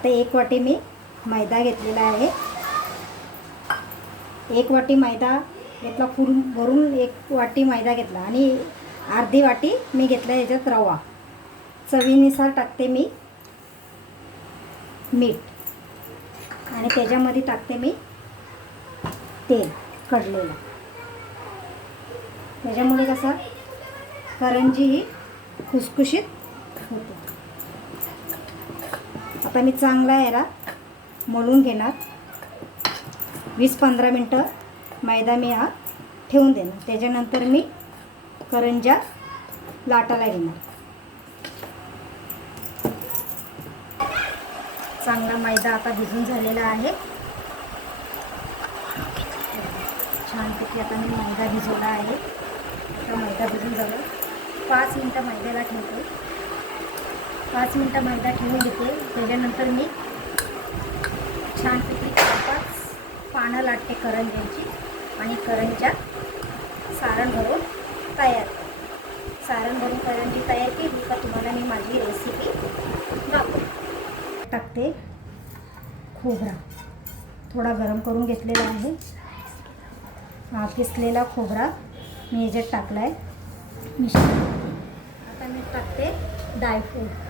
आता एक वाटी मी मैदा घेतलेला आहे. एक वाटी मैदा घेतला फुल भरून एक वाटी मैदा घेतला आणि अर्धी वाटी मी घेतला याच्यात रवा. चवीनुसार टाकते मी मीठ आणि त्याच्यामध्ये टाकते मी तेल कडलेलं त्याच्यामुळे कसं करंजी ही खुसखुशीत होते. आता मी चांगला याला मळून घेणार. वीस पंधरा मिनटं मैदा मी हा ठेवून देणार. त्याच्यानंतर मी करंजा लाटायला घेणार चांगला मैदा आता भिजून झालेला आहे. छानपैकी आता मी मैदा भिजवला आहे. आता मैदा भिजून झाला. पाच मिनटं मैद्याला ठेवते. पाच मिनटं मैदा ठेवून घेते. त्याच्यानंतर मी छानपैकी चार पाच पानं लाटते करंज्यांची आणि करंजा सारण भरून तयार सारण भरून करंजी तयार केली का तुम्हाला मी माझी रेसिपी दाखवते. टाकते खोबरा. थोडा गरम करून घेतलेला आहे. हा किसलेला खोबरा मी याच्यात टाकला आहे मिश्रण. आता मी टाकते ड्रायफ्रूट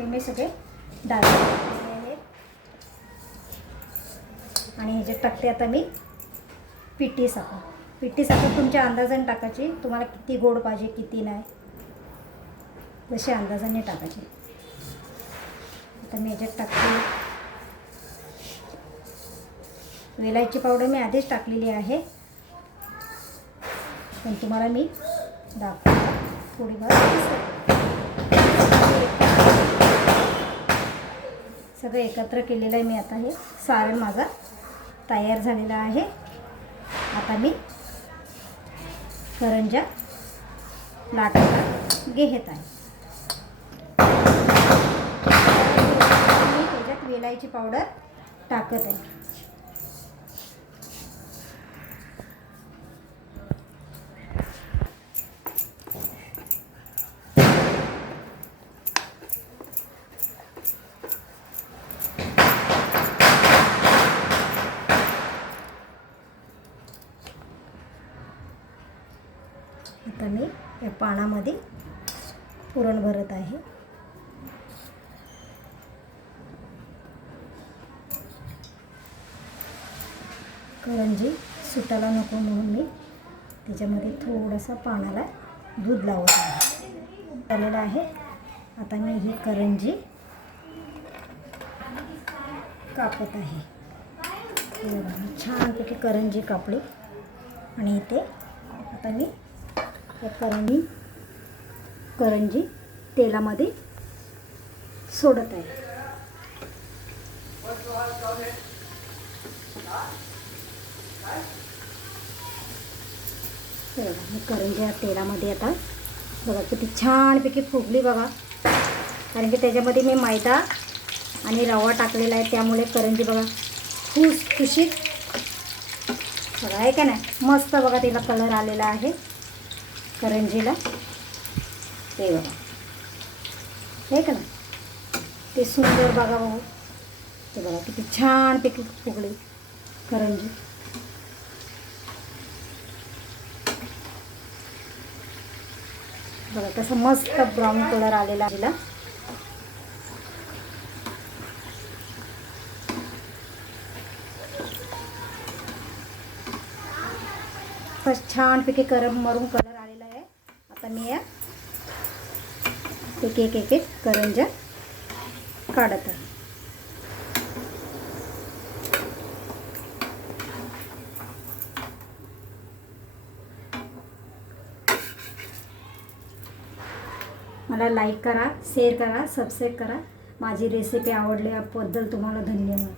टाकते मी सगळे डाळ आहेत आणि ह्याच्यात टाकते आता मी पिठी साखर. पिठी साखर तुमच्या अंदाजाने टाकायची. तुम्हाला किती गोड पाहिजे किती नाही. तसे अंदाजाने टाकायचे. आता मी याच्यात टाकते. वेलायची पावडर मी आधीच टाकलेली आहे. पण तुम्हाला मी दाखवते. थोडी सगळं एकत्र केलेलं आहे मी आता हे. सारण माझा तयार झालेला आहे. आता मी करंजा लाटायला घेत आहे. मी त्याच्यात वेलायची पावडर टाकत आहे. आता मी या पानामध्ये पुरण भरत आहे. करंजी सुटायला नको म्हणून मी त्याच्यामध्ये थोडंसं पानाला दूध लावत आहे. झालेलं आहे. आता मी ही करंजी कापत आहे. छानपैकी करंजी कापली. आणि इथे आता मी या करंजी करंजी तेलामध्ये सोडत आहे. मी करंजी तेलामध्ये आता बघा किती छानपैकी फुगली बघा. कारण की त्याच्यामध्ये मी मैदा आणि रवा टाकलेला आहे त्यामुळे करंजी बघा खुसखुशीत बघा आहे का नाही? मस्त बघा तिला कलर आलेला आहे. करंजीला. ते बघा. हे का ना ते सुंदर बघा भाऊ. ते बघा किती छानपैकी फुगली करंजी. बघा कसं मस्त ब्राऊन कलर आलेला आहे तिला. छानपैकी करम मरून कलर मी या. एक एक एक एक करंजा काढत आहे मला लाईक करा शेअर करा सबस्क्राईब करा. माझी रेसिपी आवडल्याबद्दल तुम्हाला धन्यवाद.